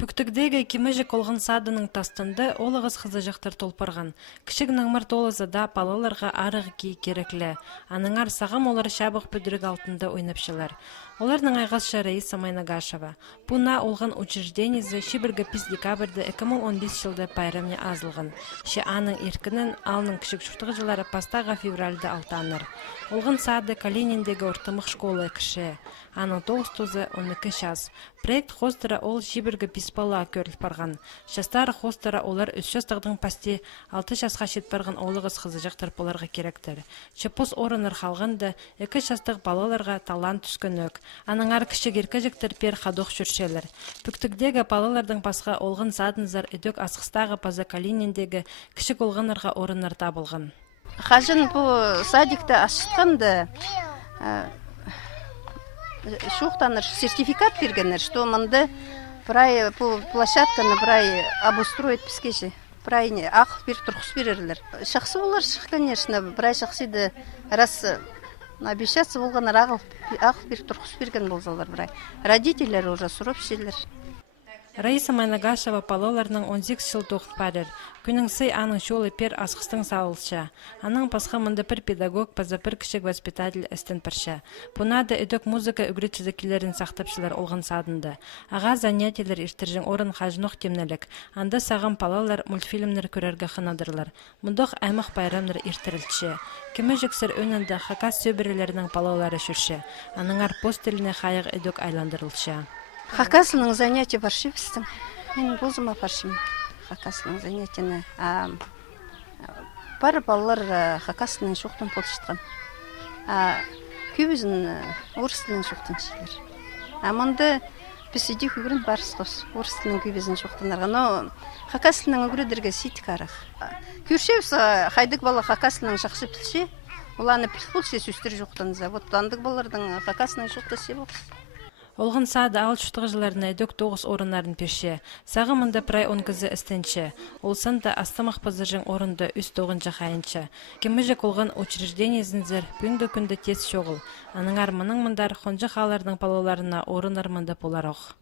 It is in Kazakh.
Пүктігдегі кемежік олғын садының тастынды олығыз қызыжықтыр толпырған. Кішік наңмыр толызыда палаларға арығы кей кереклі. Аныңар сағам олар шабық бүдірік алтында ойнапшылар. Оларның айғазшы Раиса Майнагашева. Бұна олған учреждениесі шибіргі 5 декабрді 2015 жылды пайрамне азылған. Ше аның еркінің алының кішік шуқтығы жылары пастаға февральді алтаныр. Олғын сады Калининдегі ортымық школы кіші. Аның 9-12 шас. Проект хостера ол шибіргі писпала көріліп барған. Шастары хостера олар 3 жастығдың пасте 6 жасқа шет барған олығыз қызыжақтыр боларға керектір. Чепос орыныр қалғанды 2 жастық балаларға талант түскен өк. Аныңар кіші керкежіктір пер қадоқ жүршелер. Бүктігдегі балалардың басқа олғын садынызар өдік асқыстағы паза Калининдегі кішік олғанырға орыныр табылған. Қажын бұл садикті ашытқанды шуқтаныр сертификат бергенер, что мынды бірай бұл площадканы бірай обустроить бізкеші. Бірай ақыл бер, тұрқыс берерлер. Шақсы болар, конечно, бірай шақсиді раз обещаться болған ақыл бер, тұрқыс берген болзалар бірай. Родителер уже сұрып шелер. Раиса Майнагашева палаларының 18 жыл тоқыт барыр. Күнің сый аның шолы пер асқыстың сауылша. Аның пасқа мұнды бір педагог, паза бір кішік воспитатель әстін пірші. Бұнады өдік музыка үгретчізікілерін сақтапшылар олғын садынды. Аға занятийлер іштіржің орын қажынық темнелік. Анда сағын палалар мультфильмнер көрерге қынадырлар. Мұндық аймақ байрамнер іштірілші. Кімі жүксір өнінді қақас сөбірілерінің палалары жүрші. Аныңар постеліне қайық өдік айландырылшы. Хакасының занятия баршы бістің. Мен бозыма баршым хакасының занятияны. Бар балалар хакасының шоқтын полшытқан. Көбізін орыстының шоқтын шелер. Мұнды біз үйде күгірін барыс қос. Орыстының көбізін шоқтынарға. Но хакасының үгірдерге сетік арақ. Көршевс қайдық бала хакасының шақшы пілше. Оланы піл болшы сөстір жоқтаныза. Вот андық балардың хакасының шоқты се болсы. Олғын сады ал шуштығы жыларына өдік 9 орынларын перше. Сағы мұнда прай 10 кізі істенші. Олсан да астамақ пазыржың орынды үст 9 қайыншы. Кемежек олған учреждениезінзір бүгінгі күнді тез шоғыл. Аның армының мұндар қонжы қалардың палаларына орын армында болар оқ.